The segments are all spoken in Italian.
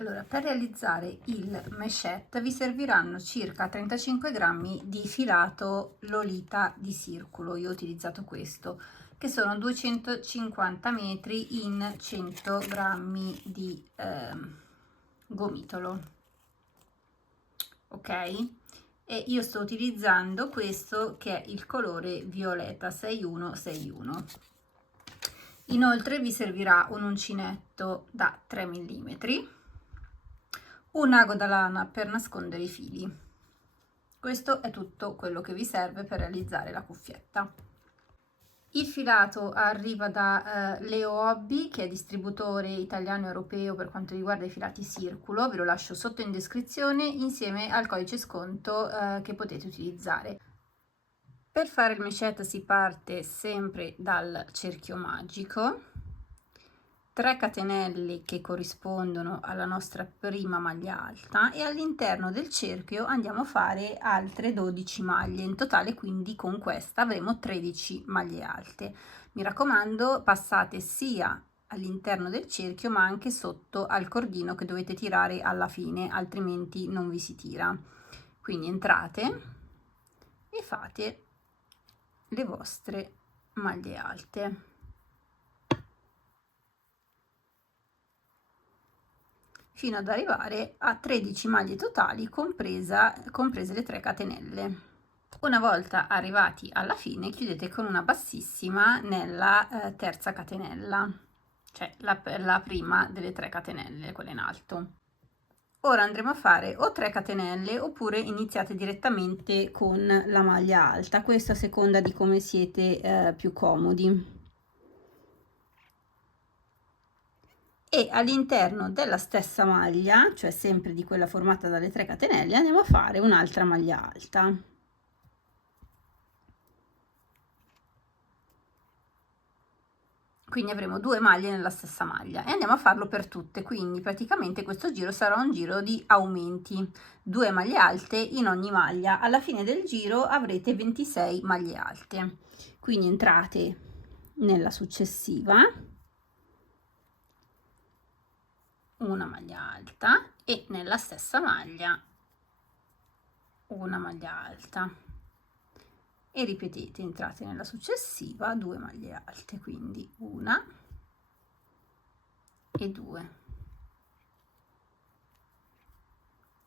Allora, per realizzare il meshette vi serviranno circa 35 grammi di filato Lolita di circolo. Io ho utilizzato questo, che sono 250 metri in 100 grammi di gomitolo. Ok? E io sto utilizzando questo che è il colore violeta 6161. Inoltre vi servirà un uncinetto da 3 mm, un ago da lana per nascondere i fili. Questo è tutto quello che vi serve per realizzare la cuffietta. Il filato arriva da Leo Hobby, che è distributore italiano e europeo per quanto riguarda i filati circulo. Ve lo lascio sotto in descrizione insieme al codice sconto che potete utilizzare. Per fare il meshette si parte sempre dal cerchio magico, 3 catenelle che corrispondono alla nostra prima maglia alta e all'interno del cerchio andiamo a fare altre 12 maglie in totale, quindi con questa avremo 13 maglie alte. Mi raccomando, passate sia all'interno del cerchio ma anche sotto al cordino che dovete tirare alla fine, altrimenti non vi si tira. Quindi entrate e fate le vostre maglie alte. Fino ad arrivare a 13 maglie totali comprese le 3 catenelle. Una volta arrivati alla fine chiudete con una bassissima nella terza catenella, cioè la prima delle 3 catenelle, quella in alto. Ora andremo a fare o 3 catenelle oppure iniziate direttamente con la maglia alta, questo a seconda di come siete più comodi. E all'interno della stessa maglia, cioè sempre di quella formata dalle 3 catenelle, andiamo a fare un'altra maglia alta. Quindi avremo 2 maglie nella stessa maglia e andiamo a farlo per tutte, quindi praticamente questo giro sarà un giro di aumenti, 2 maglie alte in ogni maglia. Alla fine del giro avrete 26 maglie alte, quindi entrate nella successiva, una maglia alta e nella stessa maglia una maglia alta e ripetete, entrate nella successiva, 2 maglie alte, quindi una e 2,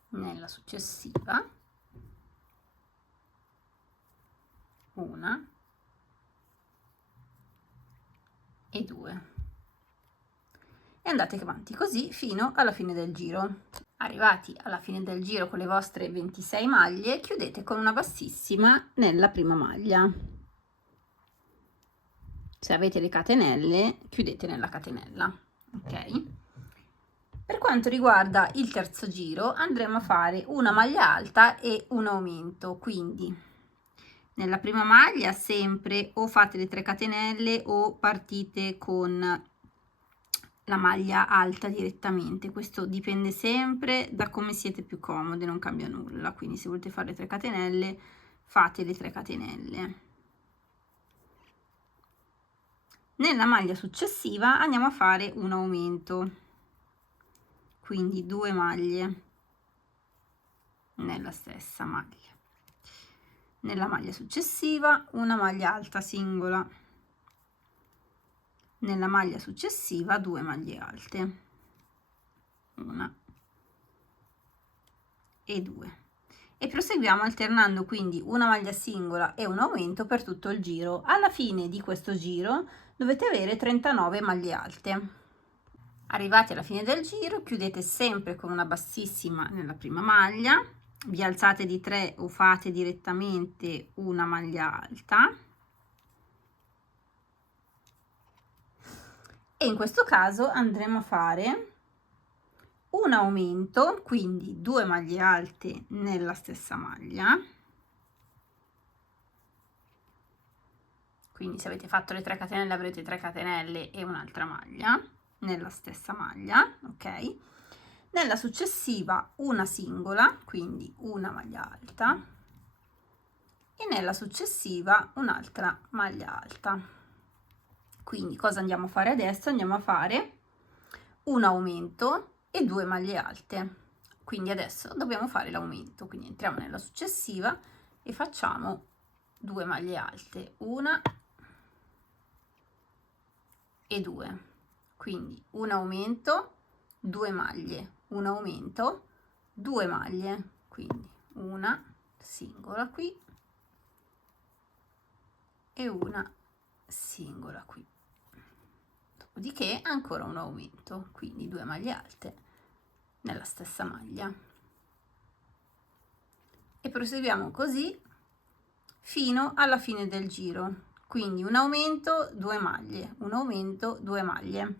nella successiva una e 2 e andate avanti così fino alla fine del giro. Arrivati alla fine del giro con le vostre 26 maglie, chiudete con una bassissima nella prima maglia. Se avete le catenelle, chiudete nella catenella, ok? Per quanto riguarda il terzo giro, andremo a fare una maglia alta e un aumento, quindi nella prima maglia sempre o fate le 3 catenelle o partite con la maglia alta direttamente. Questo dipende sempre da come siete più comode, non cambia nulla, quindi se volete fare le 3 catenelle fate le 3 catenelle. Nella maglia successiva andiamo a fare un aumento, quindi 2 maglie nella stessa maglia. Nella maglia successiva una maglia alta singola, nella maglia successiva 2 maglie alte, una e 2, e proseguiamo alternando quindi una maglia singola e un aumento per tutto il giro. Alla fine di questo giro dovete avere 39 maglie alte. Arrivati alla fine del giro chiudete sempre con una bassissima nella prima maglia, vi alzate di 3 o fate direttamente una maglia alta e in questo caso andremo a fare un aumento, quindi 2 maglie alte nella stessa maglia, quindi se avete fatto le 3 catenelle avrete 3 catenelle e un'altra maglia nella stessa maglia, ok? Nella successiva una singola, quindi una maglia alta, e nella successiva un'altra maglia alta. Quindi cosa andiamo a fare adesso? Andiamo a fare un aumento e 2 maglie alte. Quindi adesso dobbiamo fare l'aumento, quindi entriamo nella successiva e facciamo 2 maglie alte, una e 2, quindi un aumento, 2 maglie, un aumento, 2 maglie, quindi una singola qui e una singola qui, dopodiché ancora un aumento, quindi 2 maglie alte nella stessa maglia e proseguiamo così fino alla fine del giro, quindi un aumento, 2 maglie, un aumento, 2 maglie.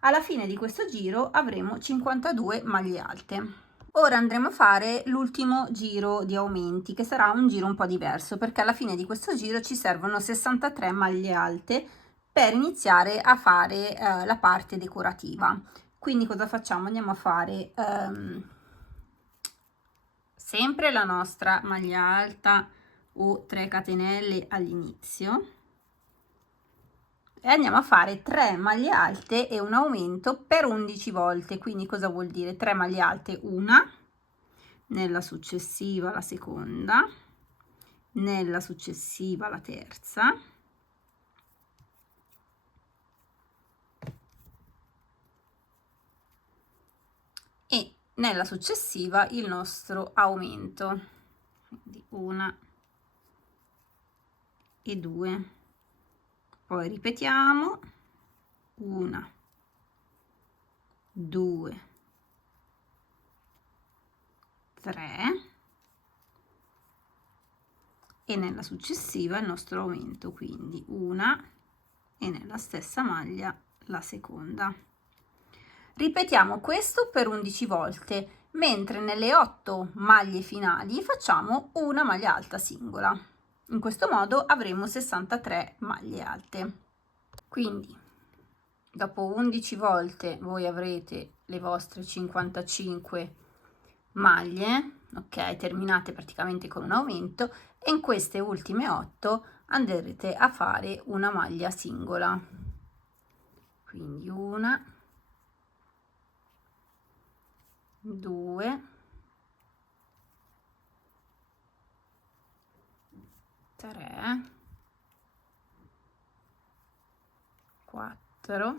Alla fine di questo giro avremo 52 maglie alte. Ora andremo a fare l'ultimo giro di aumenti, che sarà un giro un po' diverso, perché alla fine di questo giro ci servono 63 maglie alte per iniziare a fare la parte decorativa. Quindi cosa facciamo? Andiamo a fare sempre la nostra maglia alta o 3 catenelle all'inizio e andiamo a fare 3 maglie alte e un aumento per 11 volte. Quindi cosa vuol dire? 3 maglie alte, una, nella successiva la seconda, nella successiva la terza e nella successiva il nostro aumento, quindi una e 2, poi ripetiamo, una, 2, 3 e nella successiva il nostro aumento, quindi una e nella stessa maglia la seconda. Ripetiamo questo per 11 volte, mentre nelle 8 maglie finali facciamo una maglia alta singola. In questo modo avremo 63 maglie alte. Quindi dopo 11 volte voi avrete le vostre 55 maglie, ok, terminate praticamente con un aumento, e in queste ultime 8 andrete a fare una maglia singola, quindi una, 2, 3, 4,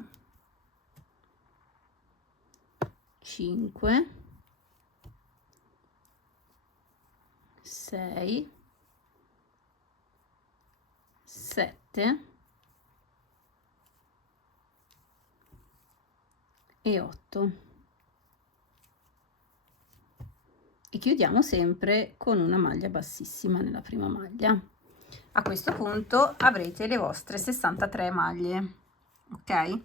5, 6, 7 e 8 e chiudiamo sempre con una maglia bassissima nella prima maglia. A questo punto avrete le vostre 63 maglie, ok?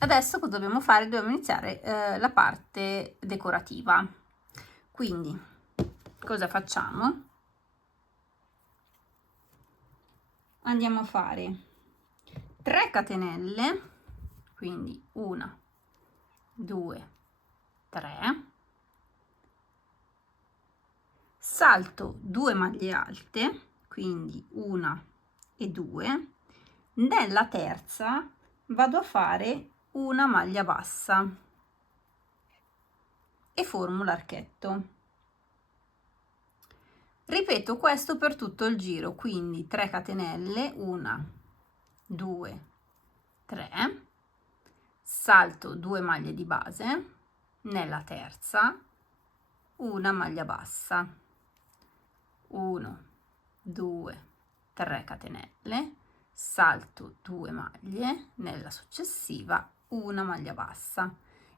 Adesso cosa dobbiamo fare? Dobbiamo iniziare la parte decorativa. Quindi cosa facciamo? Andiamo a fare 3 catenelle, quindi 1, 2, 3, salto 2 maglie alte, quindi una e 2, nella terza vado a fare una maglia bassa e formo l'archetto. Ripeto questo per tutto il giro, quindi 3 catenelle, 1, 2, 3, salto 2 maglie di base, nella terza una maglia bassa, 1, 2, 3 catenelle, salto 2 maglie, nella successiva una maglia bassa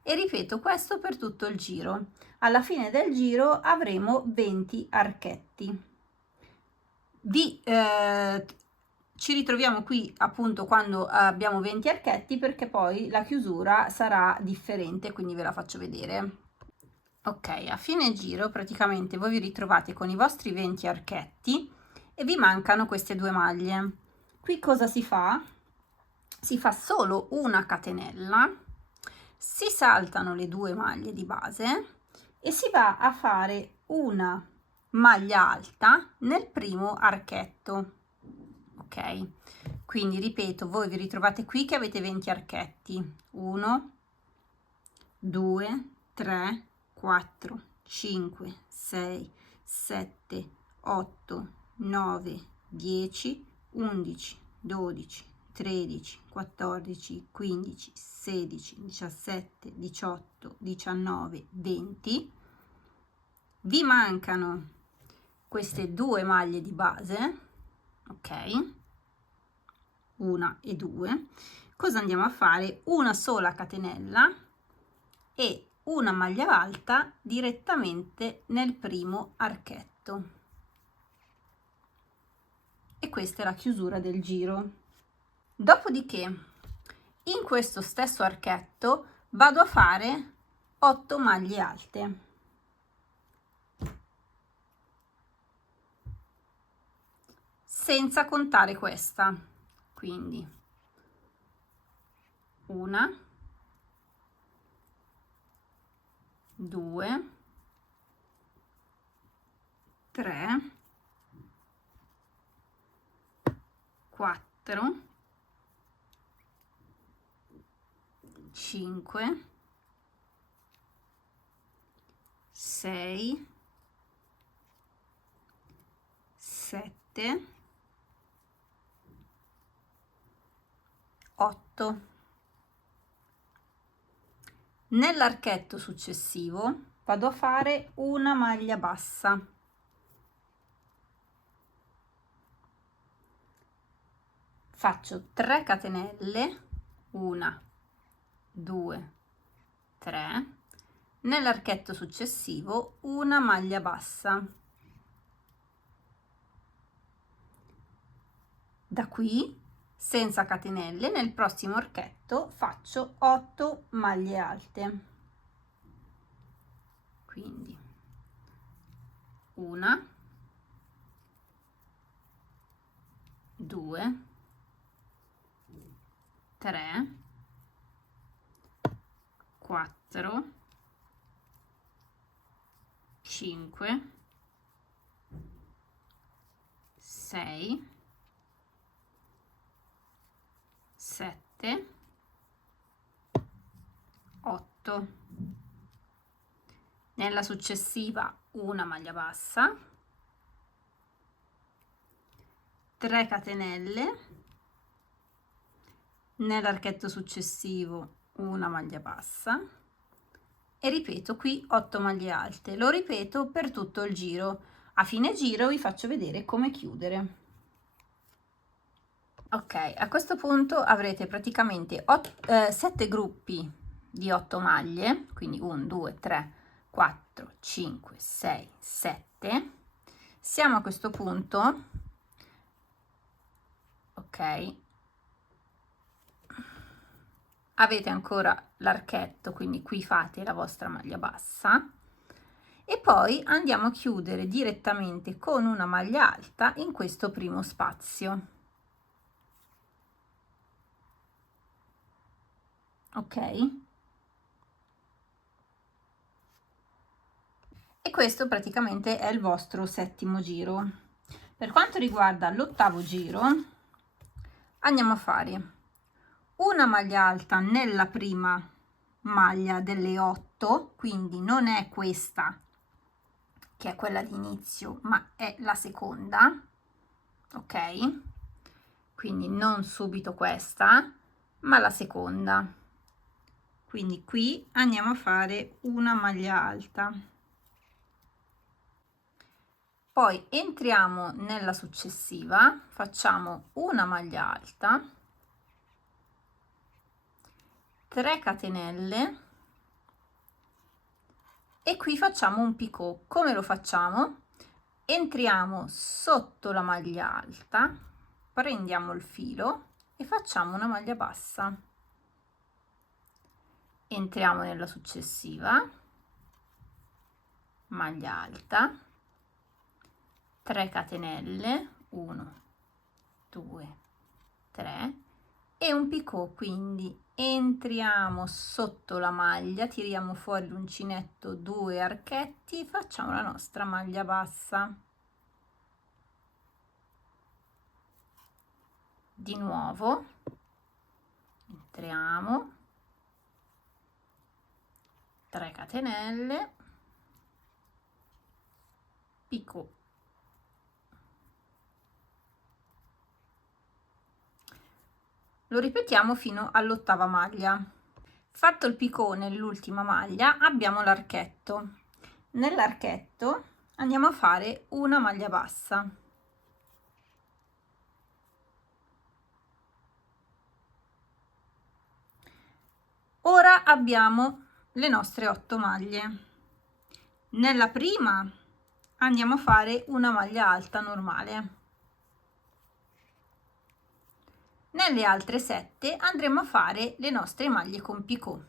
e ripeto questo per tutto il giro. Alla fine del giro avremo 20 archetti. Ci ritroviamo qui appunto quando abbiamo 20 archetti, perché poi la chiusura sarà differente, quindi ve la faccio vedere. Ok, a fine giro praticamente voi vi ritrovate con i vostri 20 archetti e vi mancano queste 2 maglie. Qui cosa si fa? Si fa solo una catenella, si saltano le 2 maglie di base e si va a fare una maglia alta nel primo archetto. Ok, quindi ripeto, voi vi ritrovate qui che avete 20 archetti, 1, 2, 3, 4, 5, 6, 7, 8, 9, 10, 11, 12, 13, 14, 15, 16, 17, 18, 19, 20. Vi mancano queste due maglie di base, ok? Una e due. Cosa andiamo a fare? Una sola catenella e una maglia alta direttamente nel primo archetto. E questa è la chiusura del giro. Dopodiché, in questo stesso archetto vado a fare 8 maglie alte. Senza contare questa. Quindi una, 2, 3, 4, 5, 6, 7, 8. Nell'archetto successivo vado a fare una maglia bassa. Faccio 3 catenelle, 1, 2, 3. Nell'archetto successivo una maglia bassa. Da qui, senza catenelle, nel prossimo archetto faccio 8 maglie alte. Quindi una, 2, 3, 4, 5, 6, 7, 8. Nella successiva una maglia bassa, 3 catenelle, nell'archetto successivo una maglia bassa e ripeto qui 8 maglie alte. Lo ripeto per tutto il giro. A fine giro vi faccio vedere come chiudere. Ok, a questo punto avrete praticamente 7 gruppi di 8 maglie, quindi 1, 2, 3, 4, 5, 6, 7. Siamo a questo punto, ok, avete ancora l'archetto, quindi qui fate la vostra maglia bassa e poi andiamo a chiudere direttamente con una maglia alta in questo primo spazio. Ok? E questo praticamente è il vostro settimo giro. Per quanto riguarda l'ottavo giro, andiamo a fare una maglia alta nella prima maglia delle 8, quindi non è questa che è quella di inizio, ma è la seconda, ok? Quindi non subito questa, ma la seconda. Quindi qui andiamo a fare una maglia alta. Poi entriamo nella successiva, facciamo una maglia alta, 3 catenelle e qui facciamo un picot. Come lo facciamo? Entriamo sotto la maglia alta, prendiamo il filo e facciamo una maglia bassa. Entriamo nella successiva, maglia alta, 3 catenelle, 1, 2, 3 e un picot, quindi entriamo sotto la maglia, tiriamo fuori l'uncinetto, 2 archetti, facciamo la nostra maglia bassa. Di nuovo entriamo, 3 catenelle, picot, lo ripetiamo fino all'8ª maglia. Fatto il picot nell'ultima maglia abbiamo l'archetto. Nell'archetto andiamo a fare una maglia bassa, ora abbiamo le nostre 8 maglie. Nella prima andiamo a fare una maglia alta normale, nelle altre 7 andremo a fare le nostre maglie con picot.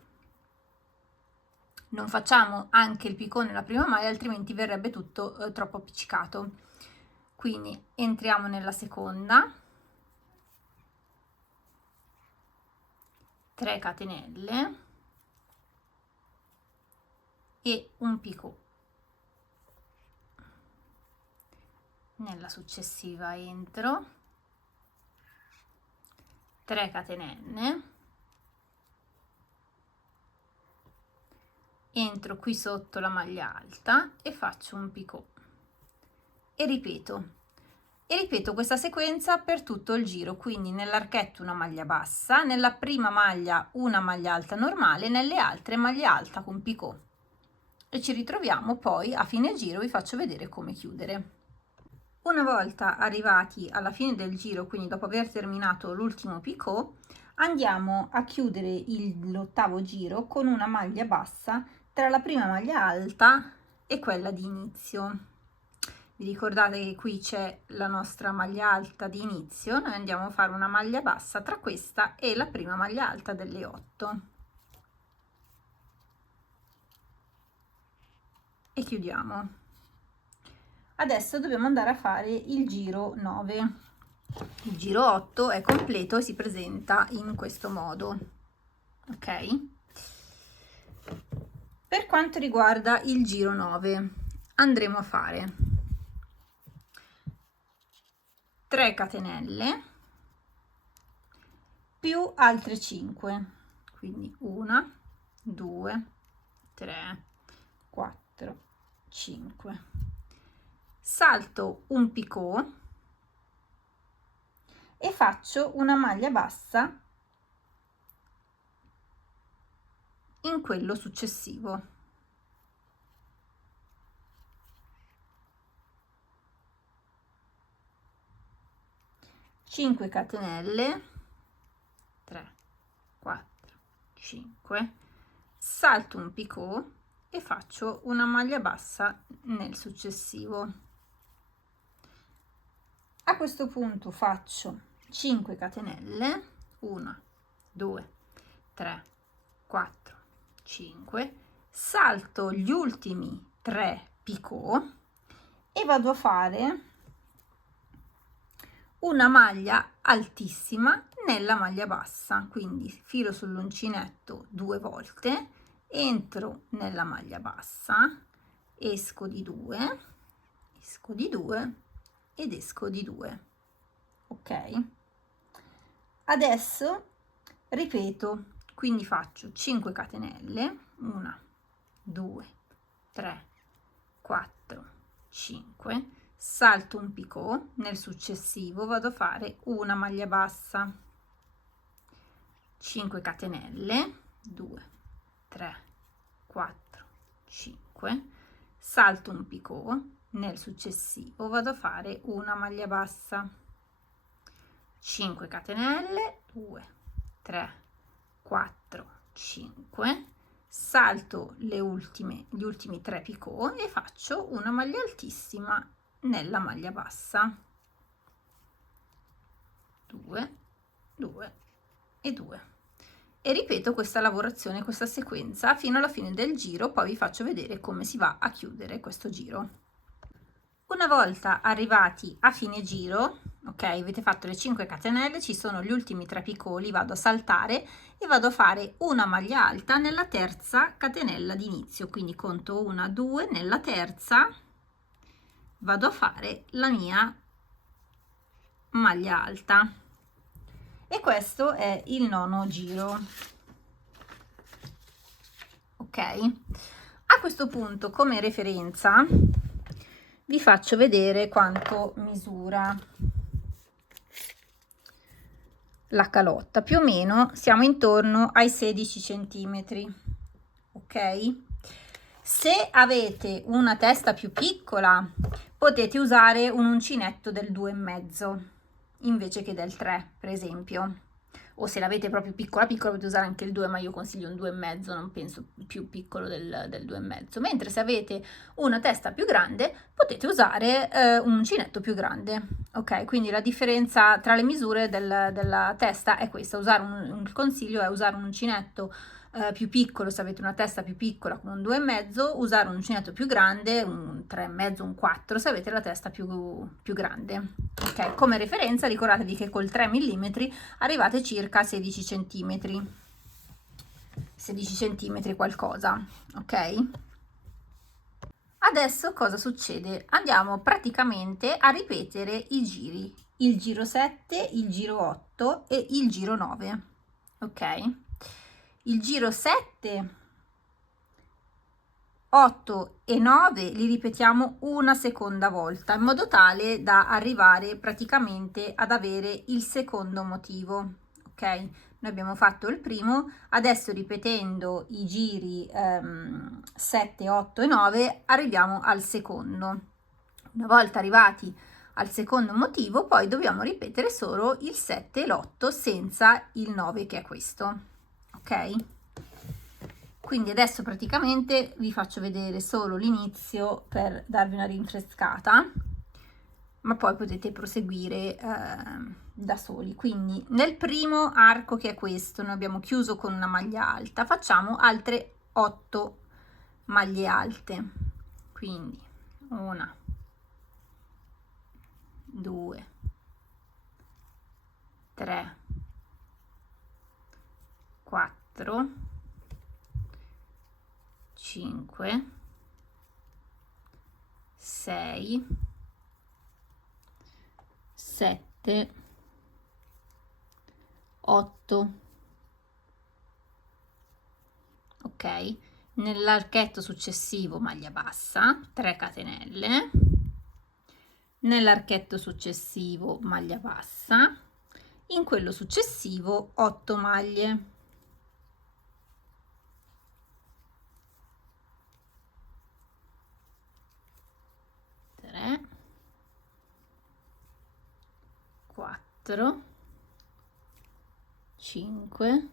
Non facciamo anche il picot nella prima maglia, altrimenti verrebbe tutto troppo appiccicato. Quindi entriamo nella seconda, 3 catenelle e un picot. Nella successiva entro 3 catenelle, entro qui sotto la maglia alta e faccio un picot e ripeto questa sequenza per tutto il giro. Quindi nell'archetto una maglia bassa, nella prima maglia una maglia alta normale, nelle altre maglia alta con picot, e ci ritroviamo poi a fine giro. Vi faccio vedere come chiudere. Una volta arrivati alla fine del giro, quindi dopo aver terminato l'ultimo picot, andiamo a chiudere l'8º giro con una maglia bassa tra la prima maglia alta e quella di inizio. Vi ricordate che qui c'è la nostra maglia alta di inizio? Noi andiamo a fare una maglia bassa tra questa e la prima maglia alta delle 8 e chiudiamo. Adesso dobbiamo andare a fare il giro 9. Il giro 8 è completo e si presenta in questo modo. Ok? Per quanto riguarda il giro 9, andremo a fare 3 catenelle più altre 5, quindi 1, 2, 3, 4, 5. Salto un picot e faccio una maglia bassa in quello successivo. Cinque catenelle, 3, 4, 5, salto un picot e faccio una maglia bassa nel successivo. A questo punto faccio 5 catenelle, 1, 2, 3, 4, 5, salto gli ultimi 3 picot e vado a fare una maglia altissima nella maglia bassa. Quindi filo sull'uncinetto 2 volte, entro nella maglia bassa, esco di 2 ed esco di 2. Ok, adesso ripeto, quindi faccio 5 catenelle, 1, 2, 3, 4, 5, salto un picot, nel successivo vado a fare una maglia bassa, 5 catenelle, 2, 3, 4, 5, salto un picot, nel successivo vado a fare una maglia bassa, 5 catenelle, 2, 3, 4, 5, salto gli ultimi 3 picot e faccio una maglia altissima nella maglia bassa, 2, 2 e 2, e ripeto questa lavorazione, questa sequenza fino alla fine del giro. Poi vi faccio vedere come si va a chiudere questo giro. Una volta arrivati a fine giro, ok, avete fatto le 5 catenelle, ci sono gli ultimi 3 picot, li vado a saltare e vado a fare una maglia alta nella terza catenella di inizio. Quindi conto 1, 2, nella terza vado a fare la mia maglia alta e questo è il 9º giro. ok? A questo punto, come referenza, vi faccio vedere quanto misura la calotta. Più o meno siamo intorno ai 16 centimetri, ok? Se avete una testa più piccola, potete usare un uncinetto del 2,5 invece che del 3, per esempio. O se l'avete proprio piccola piccola potete usare anche il 2, ma io consiglio un 2,5, non penso più piccolo del 2,5. Mentre se avete una testa più grande potete usare un uncinetto più grande, ok? Quindi la differenza tra le misure della testa è questa. Il consiglio è usare un uncinetto più piccolo se avete una testa più piccola con un 2,5, usare un uncinetto più grande, un 3,5, un 4 se avete la testa più grande. Ok, come referenza ricordatevi che col 3 mm arrivate circa a 16 cm, 16 cm qualcosa, ok? Adesso cosa succede? Andiamo praticamente a ripetere i giri, il giro 7, il giro 8 e il giro 9, ok? Il giro 7, 8 e 9 li ripetiamo una seconda volta in modo tale da arrivare praticamente ad avere il secondo motivo, ok? Noi abbiamo fatto il primo, adesso ripetendo i giri 7, 8 e 9 arriviamo al secondo. Una volta arrivati al secondo motivo poi dobbiamo ripetere solo il 7 e l'8 senza il 9 che è questo, ok? Quindi adesso praticamente vi faccio vedere solo l'inizio per darvi una rinfrescata, ma poi potete proseguire da soli. Quindi nel primo arco, che è questo, noi abbiamo chiuso con una maglia alta, facciamo altre 8 maglie alte, quindi 1, 2, 3, 4, 5, 6, 7, 8, ok? Nell'archetto successivo maglia bassa, 3 catenelle, nell'archetto successivo maglia bassa, in quello successivo 8 maglie. 3, 4, 5,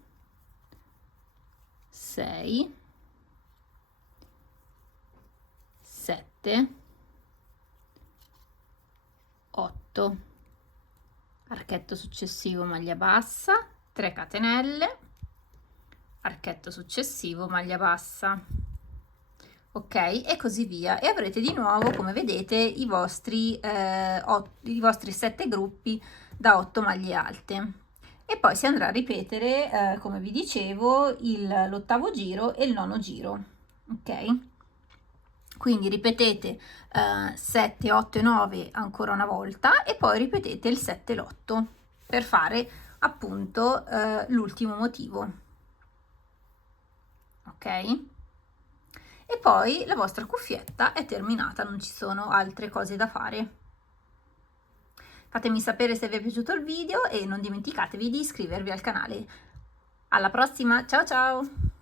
6, 7, 8, archetto successivo maglia bassa, 3 catenelle, archetto successivo maglia bassa, ok, e così via, e avrete di nuovo, come vedete, i vostri 7 gruppi da 8 maglie alte, e poi si andrà a ripetere come vi dicevo l'ottavo giro e il nono giro, ok? Quindi ripetete 7, 8 e 9 ancora una volta e poi ripetete il 7 e l'8 per fare appunto l'ultimo motivo, ok? E poi la vostra cuffietta è terminata, non ci sono altre cose da fare. Fatemi sapere se vi è piaciuto il video e non dimenticatevi di iscrivervi al canale. Alla prossima, ciao ciao!